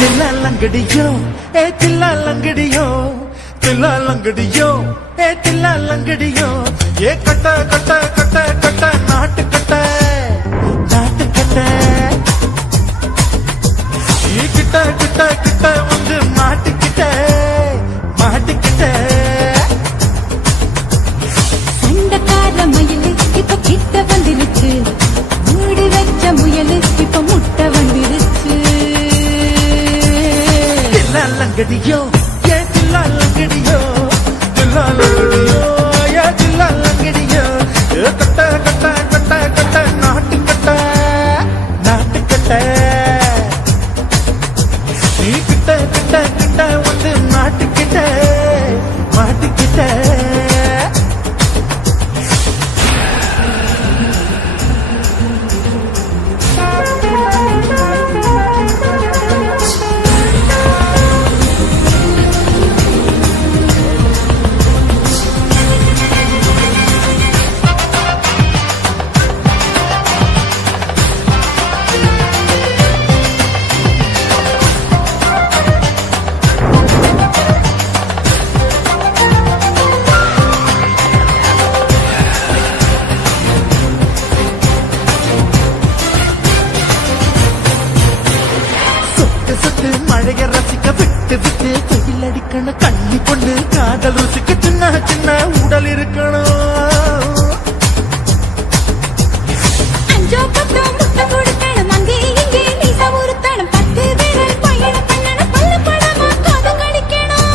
தில்லாலங்கடியோ ஏ தில்லாலங்கடியோ தில்லாலங்கடியோ ஏ தில்லாலங்கடியோ ஏ கட்ட கட்ட கட்ட கட்ட நாட்டு கட்ட நாட்டு கட்ட ஈ கிட்ட கிட்ட கிட்ட வந்து மாட்டிக்கிட்ட மாட்டிக்கிட்ட சண்டக்கார மயிலு இப்ப கிட்ட வந்துருச்சு மூடி வச்ச முயலு இப்ப முட்டை வந்துருச்சு தில்லாலங்கடியோ ஏ தில்லாலங்கடியோ தில்லாலங்கடியோ ஏ தில்லாலங்கடியோ ஏ கட்ட கட்ட கட்ட கட்ட நாட்டு கட்ட நாட்டு கட்ட நீ கிட்ட கிட்ட கிட்ட வந்து மாட்டிக்கிட்ட மாட்டிக்கிட்ட மழைய ரசிக்க விட்டு விட்டு கையில் அடிக்கணும் கண்ணி பொண்ணு காதல் ருசிக்க சின்ன சின்ன உடல் இருக்கணும் அஞ்சோ பத்தோ முட்டை கொடுக்கணும் அங்கே இங்கே நீசா உறுத்தணும் 10 விரல் பயணம் பண்ணணும் பல்ல படமா காது கடிக்கணும்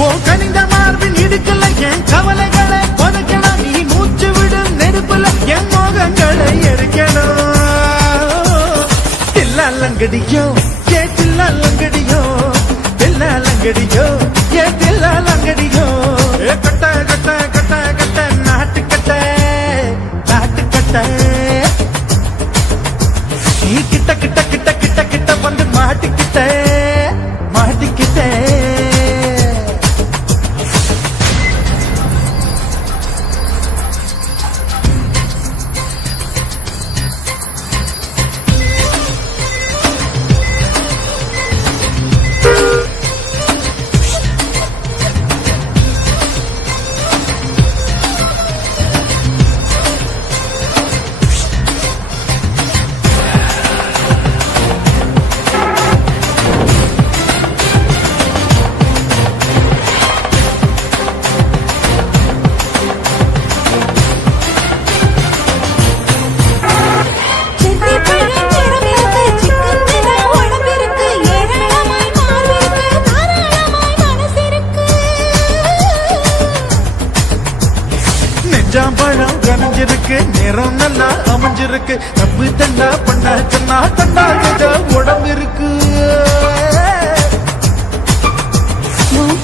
ஓ கனிந்த மார்பின் இடுக்கல என் கவலைகளை புதைக்கணும் நீ மூச்சு விடும் நெருப்புல என் மோகங்களை எரிக்கணும் தில்லாலங்கடியோ ஏ தில்லாலங்கடியோ தில்லாலங்கடியோ ஏ தில்லாலங்கடியோ ஏ கட்ட கட்ட கட்ட கட்ட நாட்டு கட்ட நாட்டு கட்ட நீ கிட்ட கிட்ட கிட்ட கிட்ட கிட்ட வந்து மாட்டிக்கிட்ட மாட்டிக்கிட்ட பழம் கனிஞ்சிருக்கு நிறம் நல்லா அமைஞ்சிருக்கு தப்பு தண்டா பண்ண சொன்னா தண்டா உடம்பு இருக்கு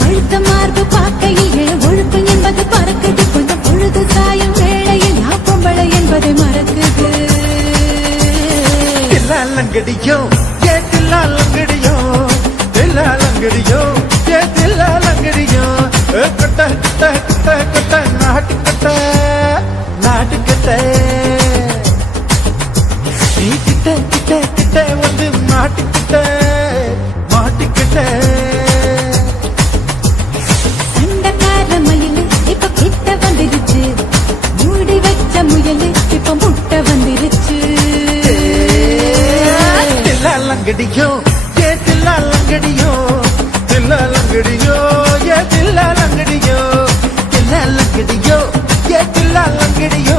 பழுத்த மார்பு பார்க்கையில் ஒழுக்கம் என்பது பறக்குது கொஞ்சம் பொழுது சாயும் வேளையில் நான் பொம்பளை என்பதை மறக்குது தில்லாலங்கடியோ ஏ தில்லாலங்கடியோ தில்லாலங்கடியோ ஏ தில்லாலங்கடியோ கட்ட கட்ட கட்ட கட்ட நாட்டு கட்ட நாட்டு கட்ட நீ கிட்ட கிட்ட கிட்ட வந்து மாட்டிக்கிட்ட மாட்டிக்கிட்ட சண்டக்கார மயிலு இப்ப கிட்ட வந்துருச்சு மூடி வச்ச முயலு இப்ப முட்டை வந்துருச்சு தில்லாலங்கடியோ ஏ தில்லாலங்கடியோ தில்லாலங்கடியோ ஏ தில்லாலங்கடியோ தில்லாலங்கடியோ ஏ தில்லாலங்கடியோ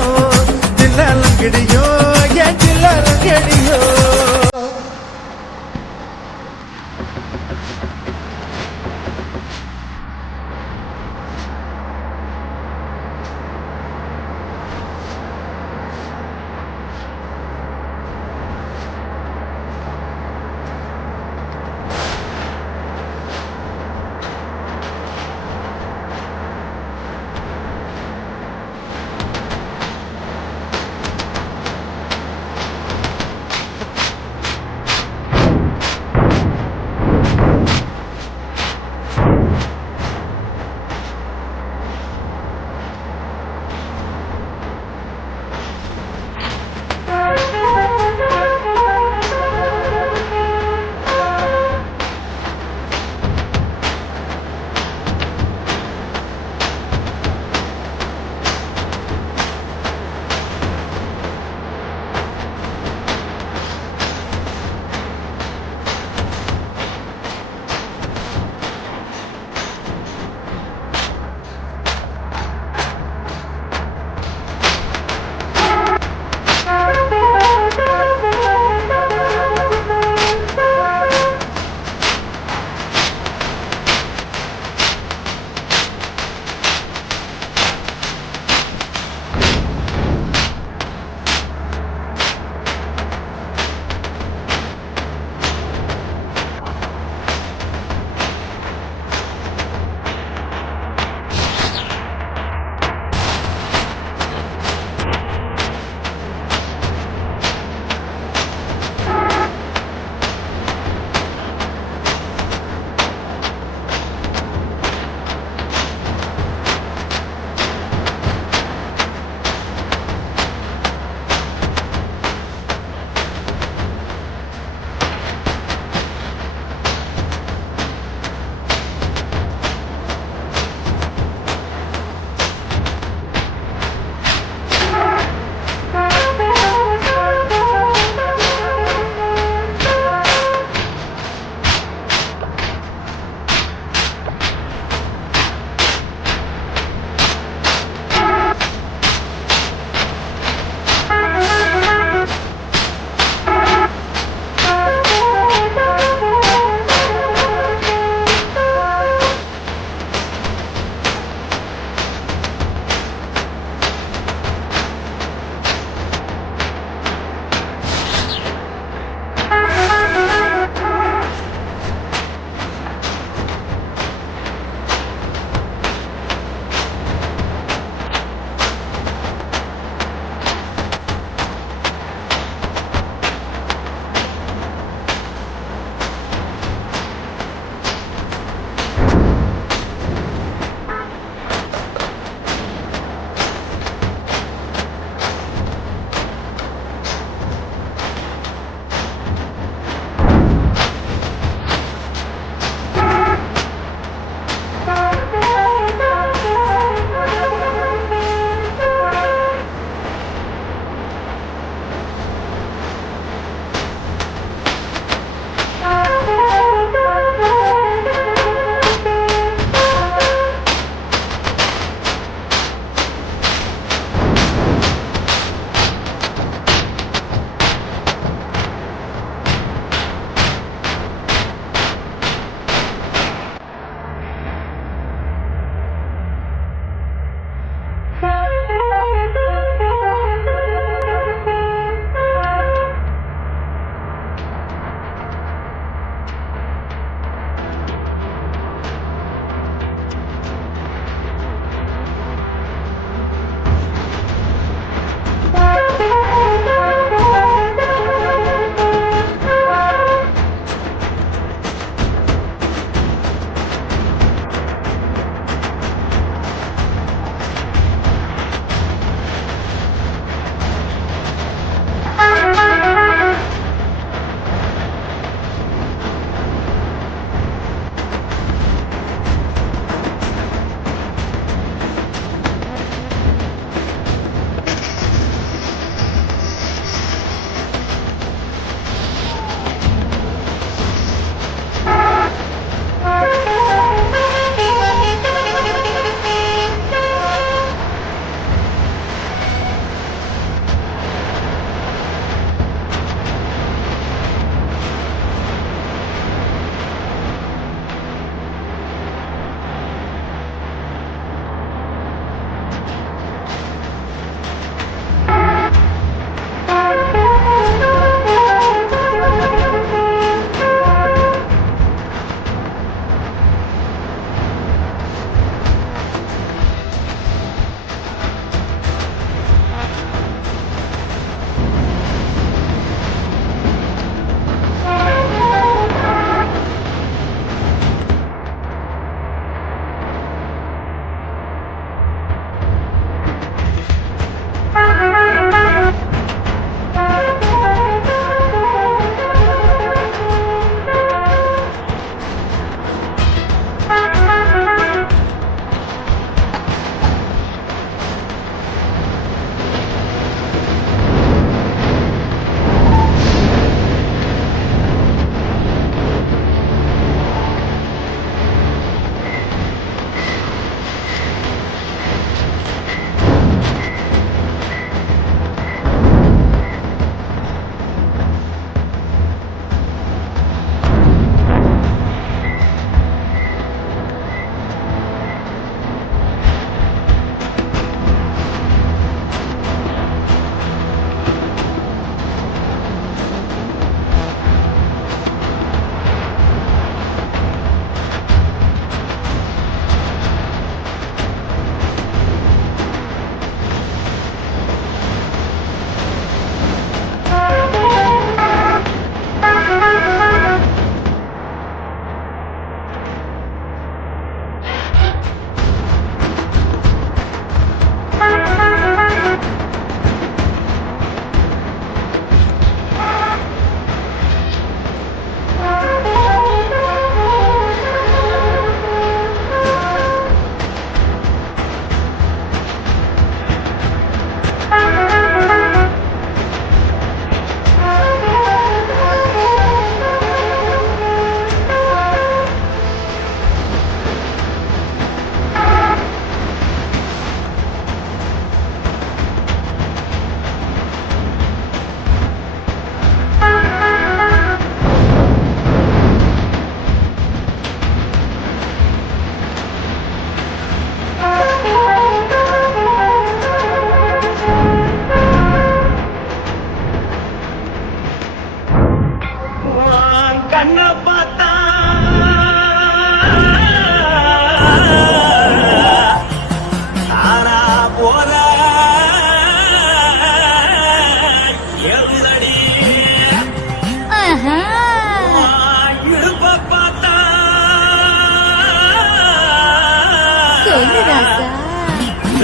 தில்லாலங்கடியோ ஏ தில்லாலங்கடியோ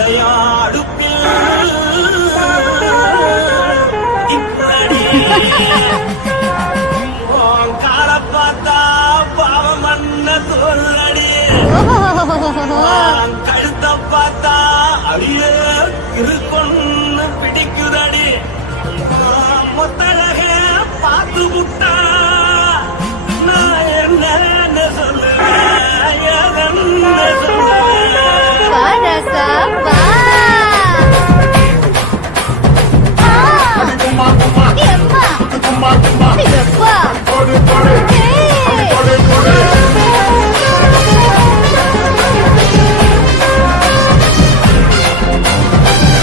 விளையாடுப்பில் இப்படி கால பார்த்தா பாவம் பண்ண தோல்லடி கழுத்த பார்த்தா அடியே இருக்கொன்னு பிடிக்குதடி மொத்தழக பார்த்து விட்டா நான் என்ன சொல்லுவேன் என்ன சொல்லுவேன் ரசா வா கும்மா கும்மா எம்மா கும்மா கும்மா எப்பா போடு போடு போடு போடு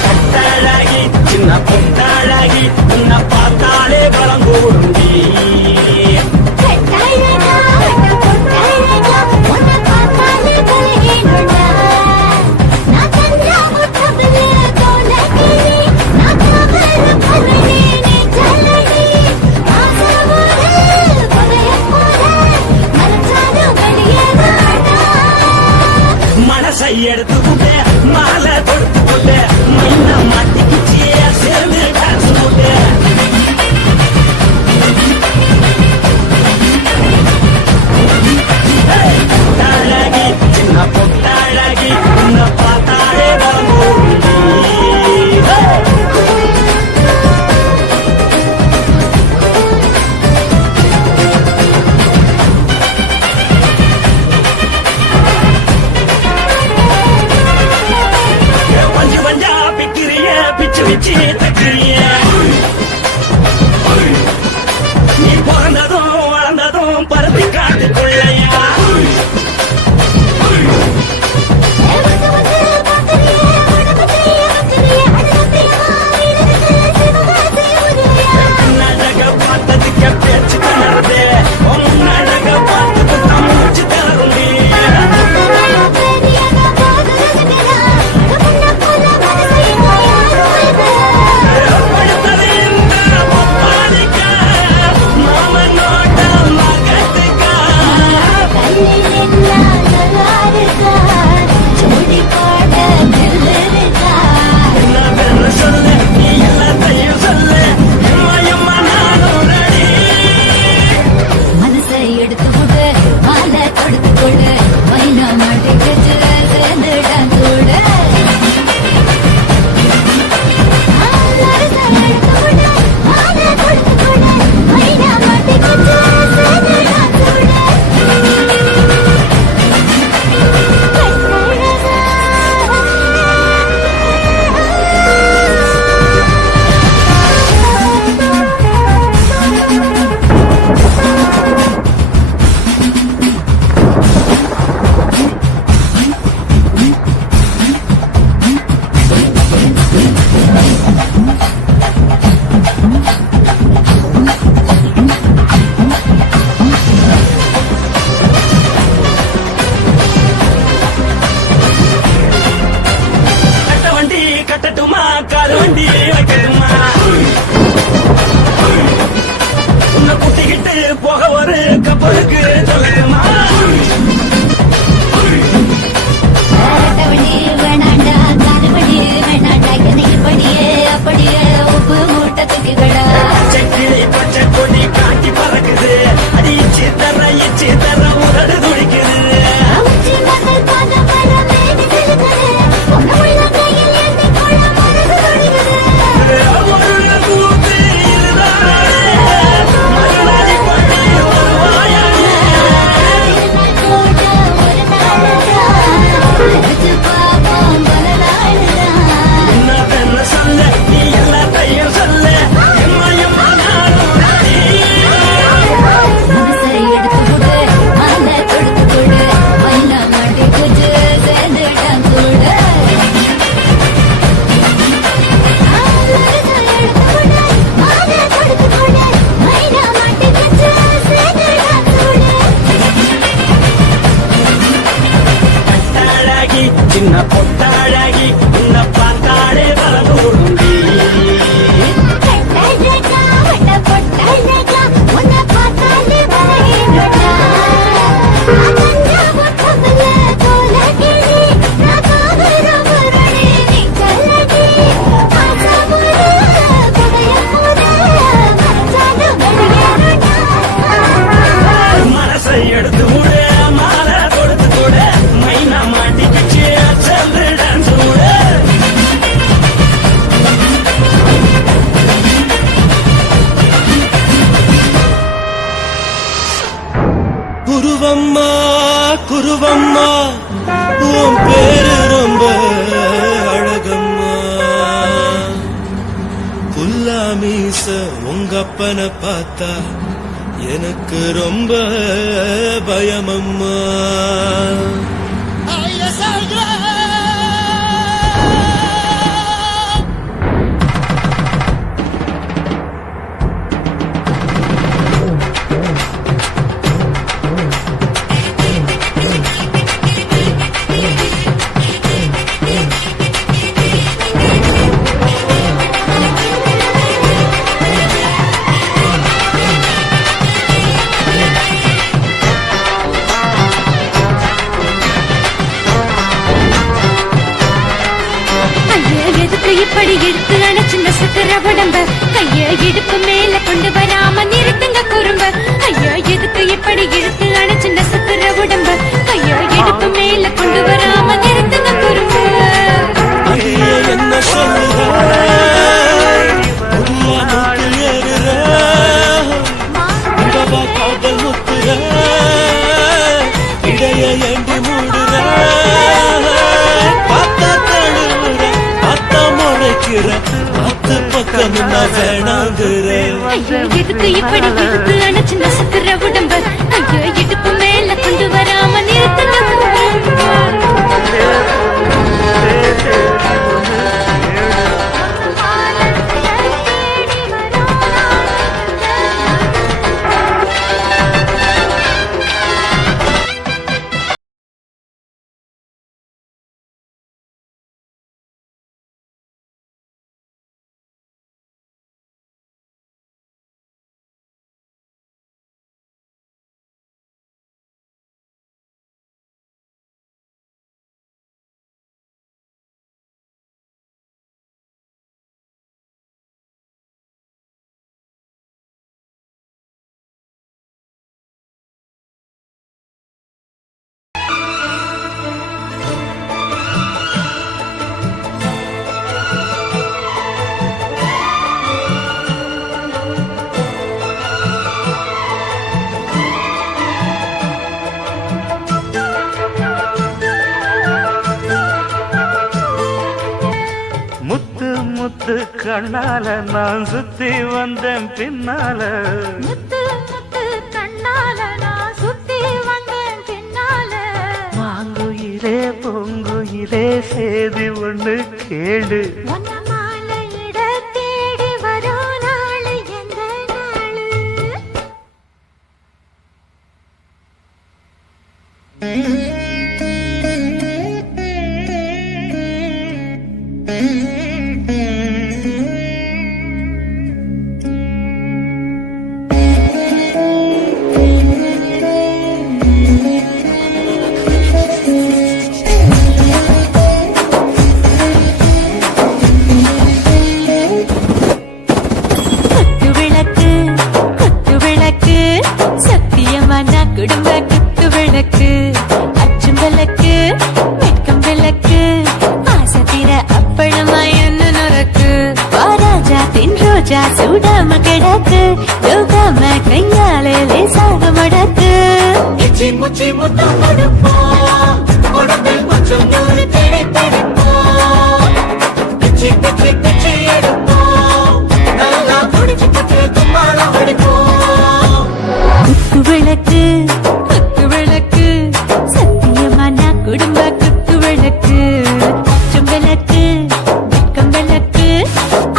பொட்டழகி சின்ன பொட்டழகி உன்னை பார்த்தாலே பலம் கூடுண்டி மனசை எடுத்துக்கிட்டே மாலை கொடுத்துக்கிட்டே மைந்த மாட்டிக்கிச்சியே சேர்ந்து டான்ஸ் போட்டு பொட்டழகி சின்ன பொட்டழகி உன்னை பார்த்தாலே பலம் கூடுண்டி வஞ்சி வஞ்சா பிக்கிறிய பிச்சு வச்சு தக்கிறிய நீ பிறந்ததும் வளர்ந்ததும் பருத்தி காட்டுக்குள்ளையா நாடக பார்த்ததுக்கு பேச்சு தளருது உன் நாடக பார்த்துக்கு தமிழ்ச்சி தளருண்டி எடுத்து கொடு மாலை கொடுத்து கொடு மைனா மாட்டுக்கு சேர்ந்துடான் கூட மாலை கொடுத்து கொடு மைனா மாட்டுக்கு சேர்ந்துடான் கட்ட வண்டி கட்டட்டுமா கால் வண்டி வைக்கட்டுமா உன்னை குட்டிக்கிட்டு போக ஒரு கப்பலுக்கு சொல்லட்டுமா கட்டவண்டி வேணாண்டா காலுவண்டி வேணாண்டா எனக்கு படியே அப்படியே உப்பு மூட்டை தூக்கிக்கடா செக்கிளி பச்சை கொடி காட்டி பறக்குது அது இச்சி தர உதடு துடிக்குது உச்சி மகள் பாத மர மேனி செலுத்தது பொன்னமுள்ள கையில் ஏந்தி கொள்ள மனது துடிக்குது ஒரு கூத்து இதுதானே மறுநாளி பள்ளி வருவாயே உங்க அப்பனை பார்த்தா எனக்கு ரொம்ப பயமம்மா. இப்படி எடுத்து அணைச்சு நசுக்கிற உடம்ப கைய இடுப்பு மேல கொண்டு வராம நிறுத்துங்க குறும்ப. ஐயா எதுக்கு இப்படி எடுத்து அணைச்சு நசுக்கிற உடம்ப கைய இடுப்பு மேல கொண்டு வராம நிறுத்துங்க குறும்ப. என்ன சொல்லுற காதல் முத்துற இடைய ஏண்டி மூடுற பார்த்தா தழுவுற பார்த்தா முறைக்கிற பத்து பக்கம் வேணாங்குற. எதுக்கு இப்படி எடுத்து அணைச்சு நசுக்கிற உடம்ப ஐயா இடுப்பு மேல கொண்டு வராம நிறுத்துங்க குறும்ப. முத்து கண்ணால நான் சுத்தி வந்தேன் பின்னால. முத்து முத்து கண்ணால நான் சுத்தி வந்தேன் பின்னால. மாங்குயிலே பொங்குயிலே சேதி ஒண்ணு கேளு. உன்ன மாலையிட தேடி வரும் நாளு எந்த நாளு. குடும்ப குத்து விளக்கு அச்சும் விளக்கு வெட்கம் விளக்கு ஆசத்திர அப்பளமாயன்னு நொறுக்கு வாராஜா தின் ரோஜா சூடாம கிடக்கு யோகாம கையாலே லேசாக மடக்கு. இச்சி முச்சி முத்தம் கொடுப்போம் உடம்பில் கொஞ்சம் நூறு தேடி பிடிப்போம். பிச்சி பிச்சி பிச்சி எடுப்போம் நல்லா குடிச்சு குத்து தும்பாலம் அடிப்போம். குத்து விளக்கு குத்து விளக்கு சத்தியமான குடும்ப குத்து விளக்கு அச்சும் விளக்கு வெட்கம் விளக்கு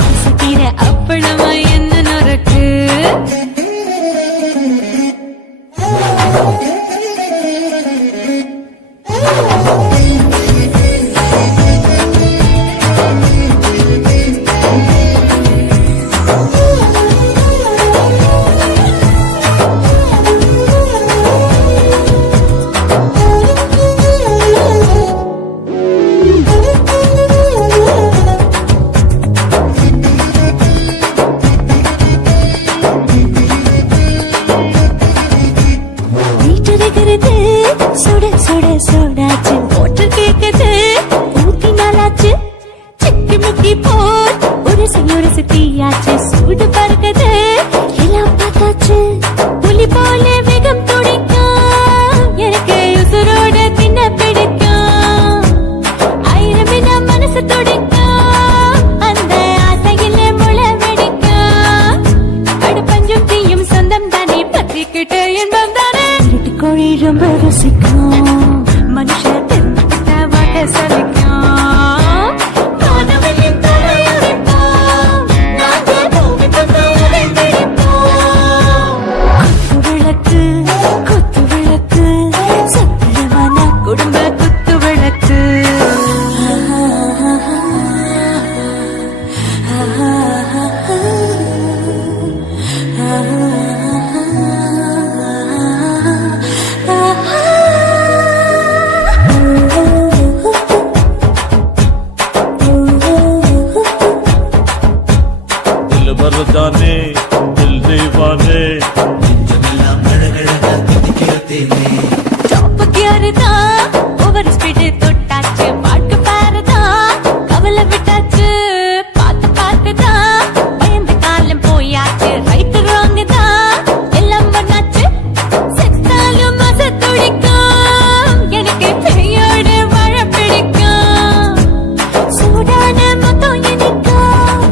ஆசைத்தீர அப்பளமா என்ன நொறுக்கு. சுட சுட சோடாச்சு போட்டு கேக்குது ஊத்தி நாளாச்சு சிக்கி முக்கி போர் ஒரு செய்யொரு தீயாச்சு சூடு பறக்குது எல்லாம் பார்த்தாச்சு புலி போல வேகம் துடிக்கும் எனக்கு உசுரோட தின்ன பிடிக்கும் ஆயிரம் மனசு துடிக்கும் அந்த ஆசையில முளை வெடிக்கும் மரதானே தில் தீவானே நெஞ்சமெல்லாம் அழகழகா தித்திக்கிற தேனே டாப் கியர்தா ஓவர் ஸ்பீட் தொட்டாச்சு பாட்டு பாருதா கவலை விட்டாச்சு பார்த்து பார்த்துதா பயந்து காலம் போயாச்சு ரைட் ராங் தான் எல்லாம் பண்ணாச்சு செத்தாலும் மச துடிக்கும் எனக்கு பெயோட வாழ பிடிக்கும் சூடான மொத்தம் எனக்கும்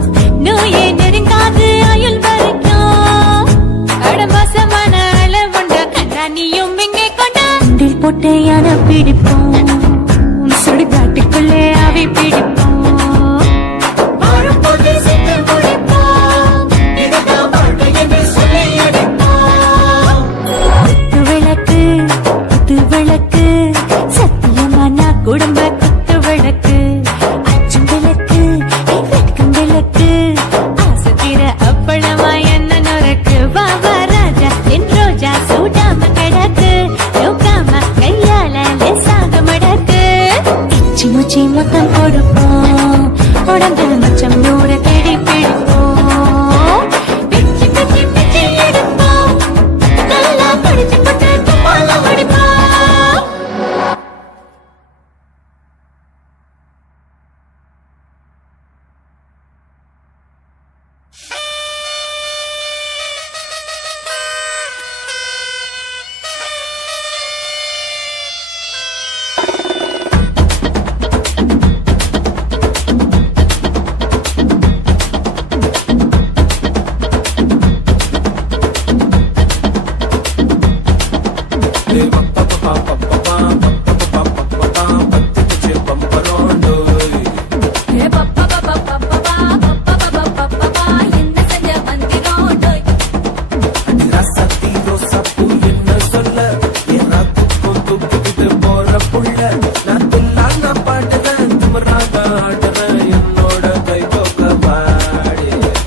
நோயே நெருங்காது ஆயுள் வரைக்கும் கடமசமான அளவுண்ட கண்ணானியும் இங்கே கொண்டா உண்டில் போட்டு யானை பிடிப்போம் சுடுகாட்டுக்குள்ளே அவை பிடிப்போம் வாழும்போது செத்து முடிப்போம் இதுதான் வாழ்க்கை என்று சொல்லி அடிப்போம் குத்து விளக்கு சத்தியமான குடும்ப குத்து விளக்கு அச்சும் விளக்கு வெட்கம் விளக்கு ஆசை தீர அப்பளமா என்ன நொறுக்கு வாவா ராஜா என் ரோஜா சூடாம கிடக்கு நோக்காம கையால லேசாக மடக்கு இச்சி முச்சி மொத்தம் கொடுப்போம் உடம்பு மச்சம் நூற தேடி பிடிப்போம் பிச்சி பிச்சி பிச்சி எடுப்போம் நல்லா படிச்சு போட்டு துப்பால முடிப்போம்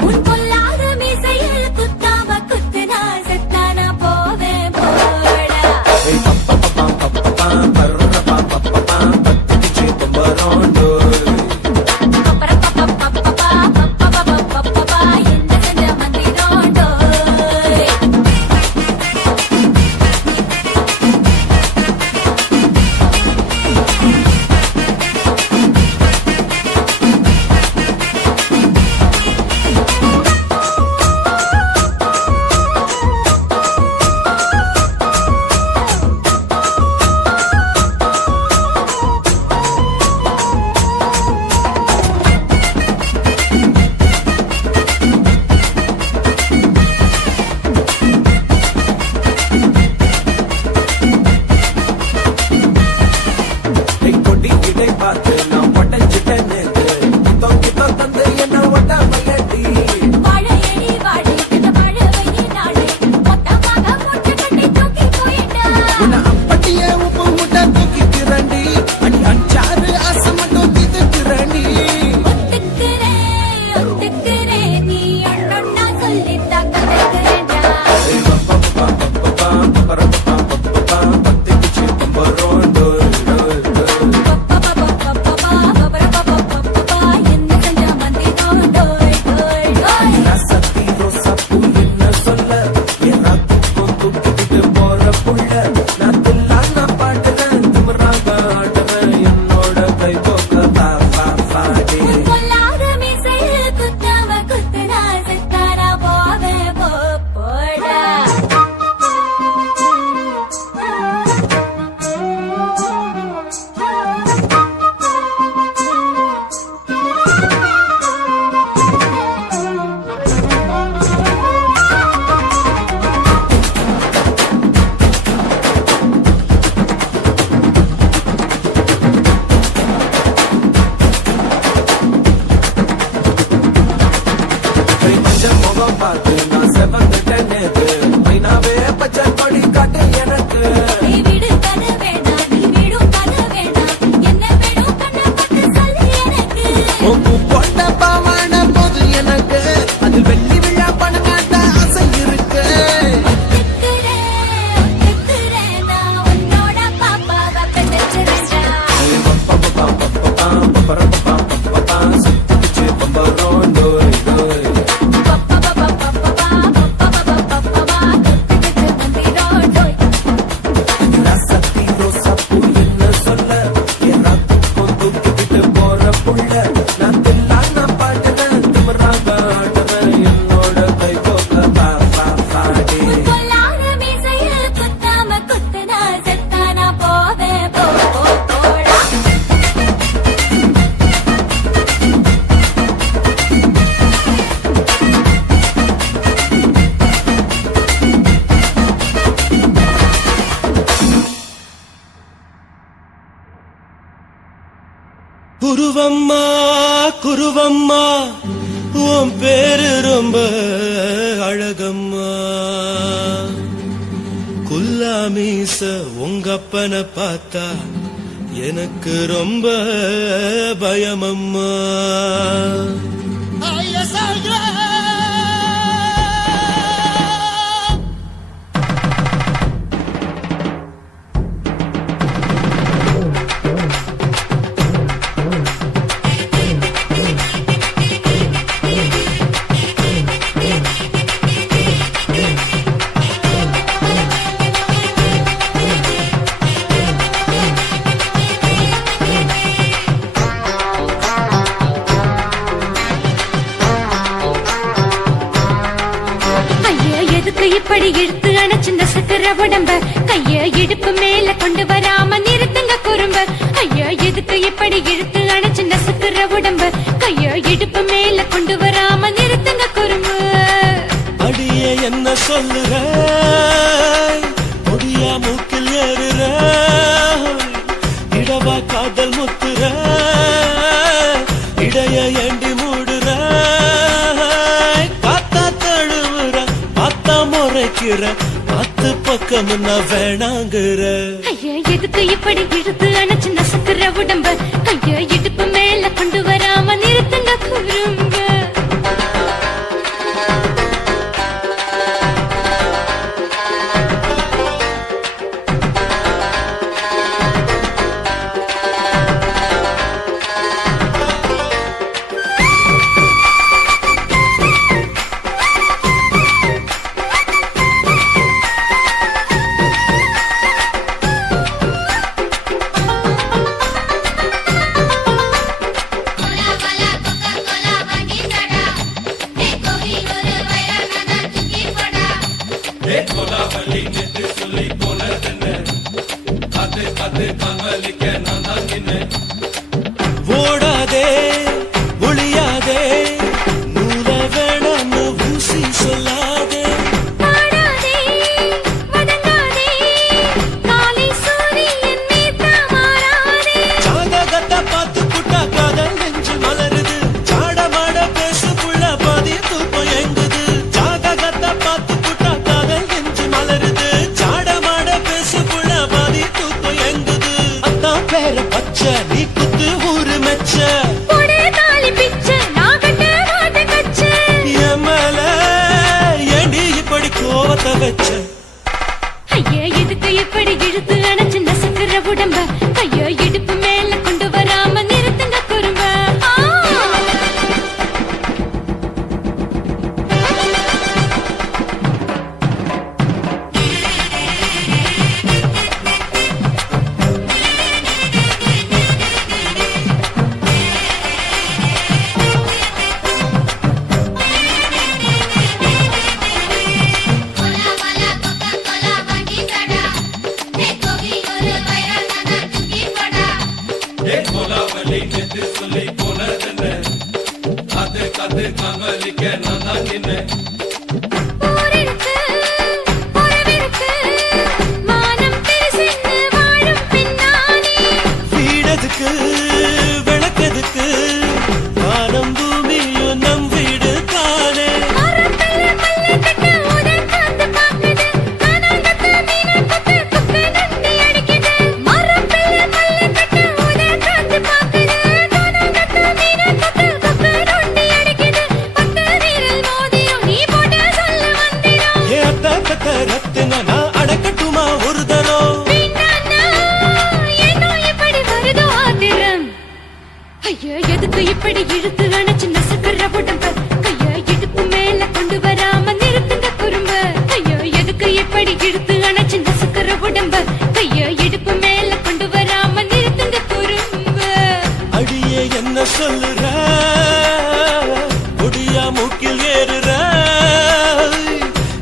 உன் பொல்லாத மீசையில் குத்தாம குத்துனா செத்தானா போவேன் போடா என்ன செஞ்ச மந்திரோண்டோய் கொடி இடை பார்த்து நான் படைச்சிட்டேன் தந்து என்ன ஒட்டா மையடி வாழையடி வாழை இந்த மழவையே நாளை மொத்தமாக மூட்டை கட்டி தூக்கி போயிட்டா அப்பட்டியே உப்பு முட்டை தூக்கிக்கிறண்டி அடி அஞ்சாறு ஆசை மட்டும் திதுக்கிறண்டி ஒத்துக்கிறேன் நீ அண்ணா சொல்லித்தா கதைக்கிறேன்டா என்ன செஞ்ச மந்திரோண்டோய் பொல்லாத மீசையில் குத்தாம குத்துனா செத்தானா போவேன் போடா முகம் பார்த்து நான் செவந்துட்டேன் நேத்து மைனாவே பச்சை கொடி காட்டு எனக்கு நீ விடு கதை வேண்டாம் நீ விடும் கதை வேண்டாம் என்ன வேணும் கண்ணை பார்த்து சொல்லு எனக்கு கொண்ட பாவான போது எனக்கு அதில் வெள்ளி விழா பணங்காட்ட ஆசை இருக்கு ஒத்துக்கிறேன் நான் உன்னோட பாப்பாவை பெற்றேன்டா பப்பரப்பா குருவம்மா குருவம்மா உன் பேரு ரொம்ப அழகம்மா குல்லாமீச உங்க அப்பனை பார்த்தா எனக்கு ரொம்ப பயமம்மா இப்படி இழுத்து அணைச்சு நசுக்கிற உடம்ப கைய இடுப்பு மேல கொண்டு வராம நிறுத்துங்க குறும்ப ஐயா எதுக்கு இப்படி இழுத்து அணைச்சு நசுக்கிற உடம்ப கைய இடுப்பு மேல கொண்டு வராம நிறுத்துங்க குறும்ப அடியே என்ன சொல்லுற முடியா மூக்கில் ஏறுற இடவா காதல் முத்துற இடைய ஏண்டி மூடுற காத்தா தழுவுற பார்த்தா முறைக்கிற பத்து பக்கம் நான் வேணாங்குற ஐயா எதுக்கு இப்படி இழுத்து அணைச்சு நசுக்கிற உடம்ப கைய இடுப்பு மேல கொண்டு வராம நிறுத்துங்க குறும்ப ஓடாதே ஒளியாதே நூல வேணான்னு ஊசி சொல்லாதே பாடாதே வதங்காதே காலை சூரியன் மீதா மாறாதே ஜாதகத்தை பார்த்து புட்டா காதல் நெஞ்சு மலருது சாடமாட பேசு புள்ள பாதி தூக்கம் எங்குது ஜாதகத்தை பார்த்து புட்டா காதல் நெஞ்சு மலருது சாடமாட பேசு புள்ள பாதி தூக்கம் எங்குது அத்தான் பேர பச்சை நீ குத்து ஊரு மெச்ச ஒரே தாலி பிச்சை நான் கட்ட வாட்ட கச்சை எமல ஏண்டி இப்படி கோவத்தை வச்ச ஐயா எதுக்கு இப்படி இழுத்து அணைச்சு நசுக்கிற உடம்ப கைய இடுப்பு மேல கொண்டு வராம நிறுத்துங்க குறும்ப ஊரிருக்கு உறவிருக்கு மானம் பெருசென்னு வாழும் பின்னானே வீடதுக்கு விளக்கதுக்கு வானம் பூமியும் நம் வீடு தானே மரத்துல மல்லு கட்ட உதன் காத்து பாக்குது கனகத்து மீன் கொத்து குப்பை நண்டி அடிக்குது மரத்துல மல்லு கட்ட உதன் காத்து பாக்குது கனகத்து மீன் கொத்து குப்பை நண்டி அடிக்குது பத்து வீரல் மோதியும் நீ போட்ட சொல்ல வந்திடும் ஏ அத்த ரத்தின நான் அடக்கட்டுமா ஒரு தரம் பின்னானா ஏனோ இப்படி வருதோ ஆத்திரம் ஐயா எதுக்கு இப்படி இழுத்து அணைச்சு நசுக்கிற உடம்ப கைய இடுப்பு மேல கொண்டு வராம நிறுத்துங்க குறும்ப ஐயா எதுக்கு இப்படி இழுத்து அணைச்சு நசுக்கிற உடம்ப கைய இடுப்பு மேல கொண்டு வராம நிறுத்துங்க குறும்ப அடியே என்ன சொல்லுற முடியா மூக்கில் ஏறுற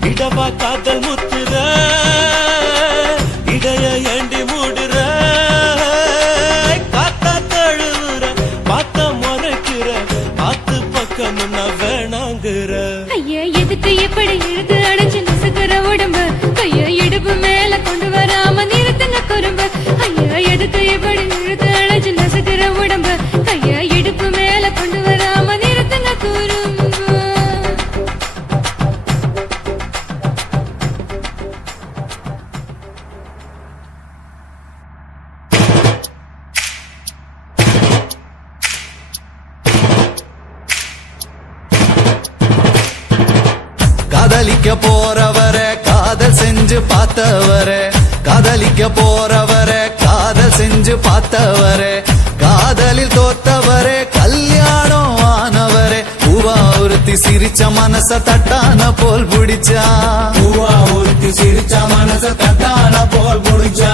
இடவா காதல் முத்துற இடைய ஏண்டி மூடுற காத்தா தழுவுற பார்த்த முறைக்கிற ஆத்து பக்கம் நான் வேணாங்குற ஐயா எதுக்கு இப்படி இழுத்து அணைச்சு நசுக்கிற உடம்ப கைய இடுப்பு மேல கொண்டு வராம நிறுத்துங்க குறும்ப ஐயா எதுக்கு இப்படி இழுத்து அணைச்சு நசுக்கிற உடம்ப கைய காதலிக்க போறவரை காதல் செஞ்சு பார்த்தவரே, காதலிக்க போறவரை காதல் செஞ்சு பார்த்தவரே, காதலில் தோத்தவரே கல்யாணம் ஆனவரே, பூவா ஒருத்தி சிரிச்ச மனச தட்டான போல் பிடிச்சா, பூவா ஒருத்தி சிரிச்ச மனச தட்டான போல் முடிச்சா.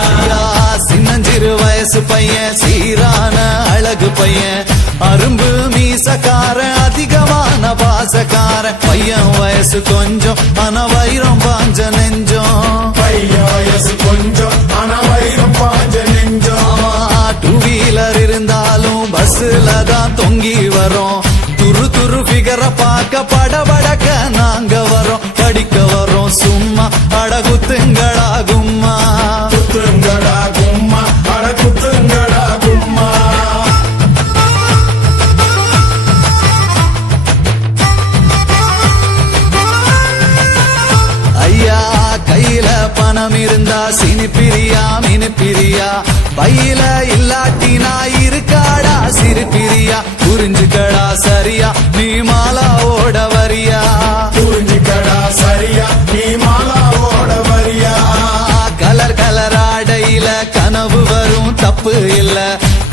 சின்னஞ்சிறு வயசு பையன் சீரான அழகு பையன், அரும்பு மீசக்கார அதிகமான பாசக்கார பையன், வயசு கொஞ்சம் ஆன வைரம் பாஞ்ச நெஞ்சம், பையன் வயசு கொஞ்சம் ஆனா வைரம் பாஞ்ச நெஞ்சம். டூ வீலர் இருந்தாலும் பஸ்ல தான் தொங்கி வரோம், துரு துரு ஃபிகர பார்க்க படபடக்க நாங்க வரோம், படிக்க வரோம் சும்மா அடகுத்துங்களா கும்மா, குத்துங்கடா கும்மா அட குத்துங்கடா கும்மா. ஐயா கையில பணம் இருந்தா சினிப்பிரியா மினிப்பிரியா, பையில இல்லாட்டினா இருக்காடா சிரிப்பிரியா, புரிஞ்சுக்கடா சரியா நீ மாலா ஓட வரியா, புரிஞ்சுக்கடா சரியா நீ மாலா ஓட வரியா. கலர் கலர் ஆடையில கனவு வரும் தப்பு இல்ல,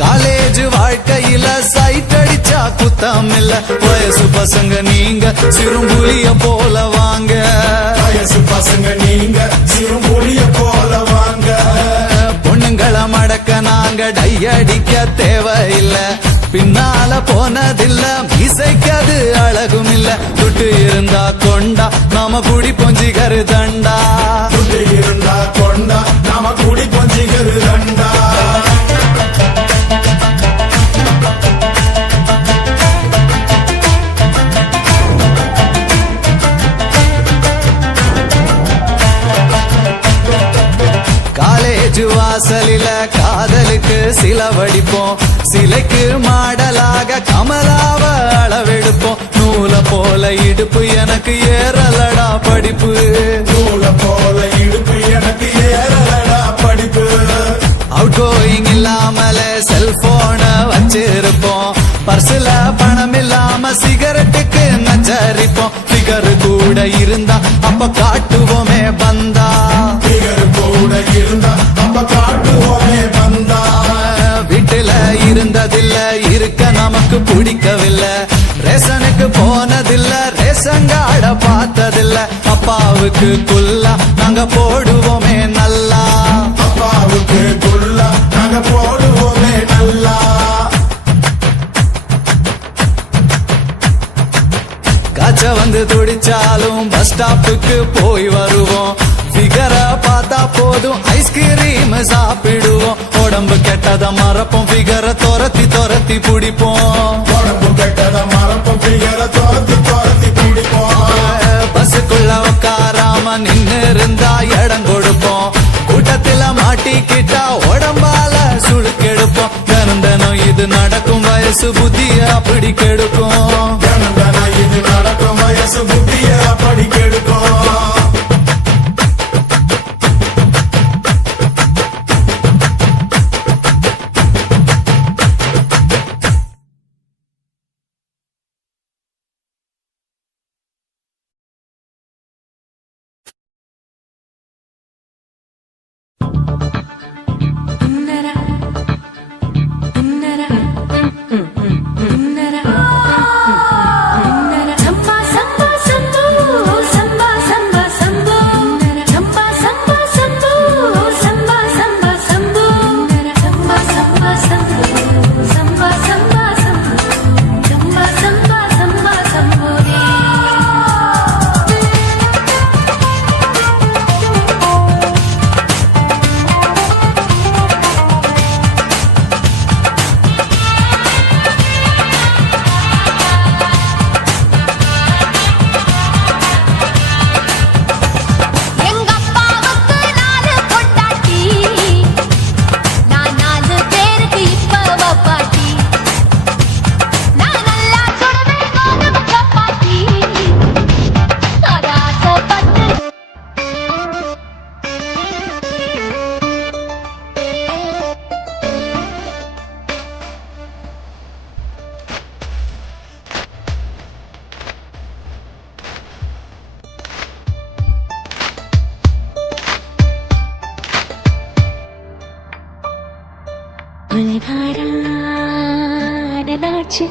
காலேஜ் வாழ்க்கையில சைட் அடிச்சா குத்தம் இல்ல, வயசு பசங்க நீங்க சிறும்புலிய போல வாங்க, வயசு பசங்க நீங்க சிறுமொழிய போல வாங்க. பொண்ணுங்களை மடக்க நாங்க டையடிக்க தேவையில்ல, பின்னால போனதில்ல இசைக்கது அழகும் இல்ல, துட்டு இருந்தா கொண்டா நாம குடி பொஞ்சிகரு தண்டா, துட்டு இருந்தா கொண்டா நாம குடி கொஞ்சிகரு தண்டா. காலேஜ் வாசலில காதலுக்கு சிலவடிப்போம், சிலைக்கு மாடலாக கமலாவ அளவெடுப்போம், நூல போல இடுப்பு எனக்கு ஏறலடா படிப்பு, நூல போல இடுப்பு எனக்கு ஏறலடா படிப்பு. அவுட் கோயிங் இல்லாமல செல்போன வச்சிருப்போம், பர்சுல பணம் இல்லாம சிகரெட்டுக்கு நச்சரிப்போம், ஃபிகர் கூட இருந்தா அப்ப காட்டுவோமே பந்தா, பிகர் கூட இருந்தா அப்ப காட்டுவோமே வந்தா. வீட்டுல இருந்ததில்ல இருக்க நமக்கு பிடிக்கவில்லை, ரேஷனுக்கு போனதில்ல ரேஷங்காட பார்த்ததில்ல, அப்பாவுக்கு குல்லா நாங்க போடுவோமே நல்லா, அப்பாவுக்கு குல்லா நாங்க போடுவோமே நல்லா. காய்ச்ச வந்து துடிச்சாலும் பஸ் ஸ்டாப்புக்கு போய் வருவோம், ஃபிகர பார்த்தா போதும் ஐஸ்கிரீம் சாப்பிடுவோம், உடம்பு கெட்டத மறப்போம் ஃபிகர துரத்தி துரத்தி பிடிப்போம், உடம்பு கெட்டத மறப்போம் பிகர துரத்தி துரத்தி பிடிப்போம். பஸ்ஸுக்குள்ள உட்காராம நின்னு இருந்தா இடம் கொடுப்போம், கூட்டத்தில மாட்டிக்கிட்டா உடம்பால சுழுக்கெடுப்போம், தினம் தினம் இது நடக்கும் வயசு புத்திய அப்படி கெடுக்கும், தினம் தினம் இது நடக்கும் வயசு புத்திய அப்படி கெடுக்கும். Innara, innara, innara. போயாச்சு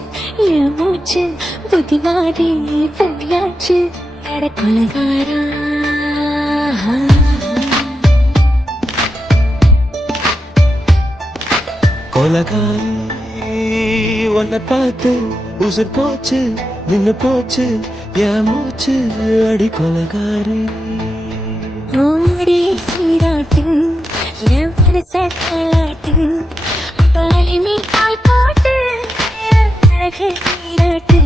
என் மூச்சு புத்தி மாறி போயாச்சு எட கொலகாரா கொலகாரி உன்னை பார்த்து உசுர் போச்சு நின்னு போச்சு என் மூச்சு அடி கொலகாரி ஓடி சீராட்டு என் மனசை தாளாட்டு பாலை மீட்டால் போட்டு என் அழகு சீராட்டு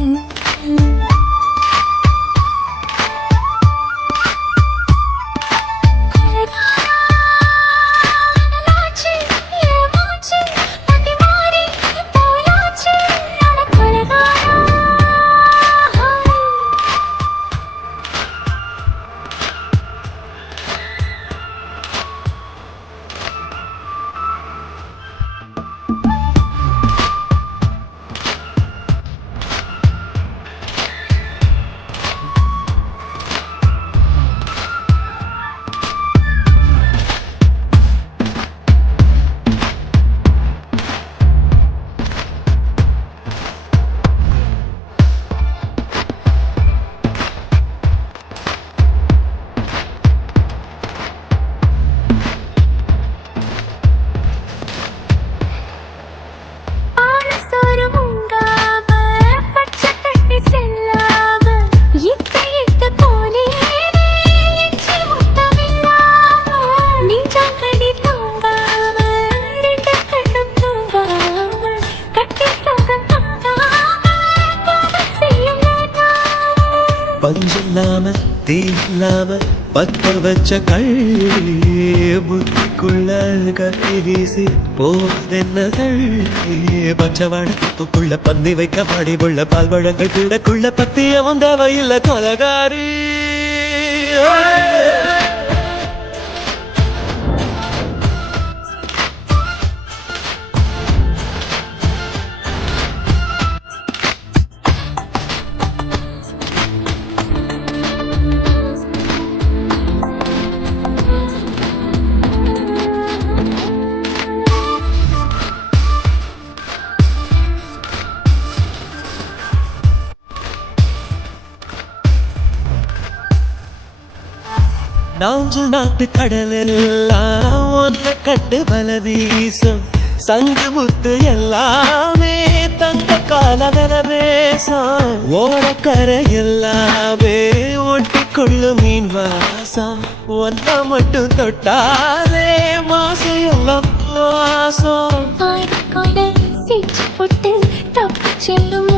பஞ்சில்லாம தீ இல்லாம பத்த வச்ச கள்ளி புத்திக்குள்ள கட்டி வீசி போதென்ன தள்ளி பச்சவாடத்துக்குள்ள பந்தி வைக்க பாடி உள்ள பால்வழங்கள் கூடக்குள்ள பத்தியவன் தேவையில்லை கொலகாரி நாஞ்சு நாட்டு கடலெல்லாம் ஒன்றை கண்டு பல வீசும் சங்கு முத்து எல்லாமே தங்க கால பேசும் ஓரக்கரை எல்லாமே ஒட்டிக்கொள்ளும் மீன் வாசம் ஒன்றை மட்டும் தொட்டாலே மாசம் எல்லாம் வாசம் போட்டு தப்பு செல்லும்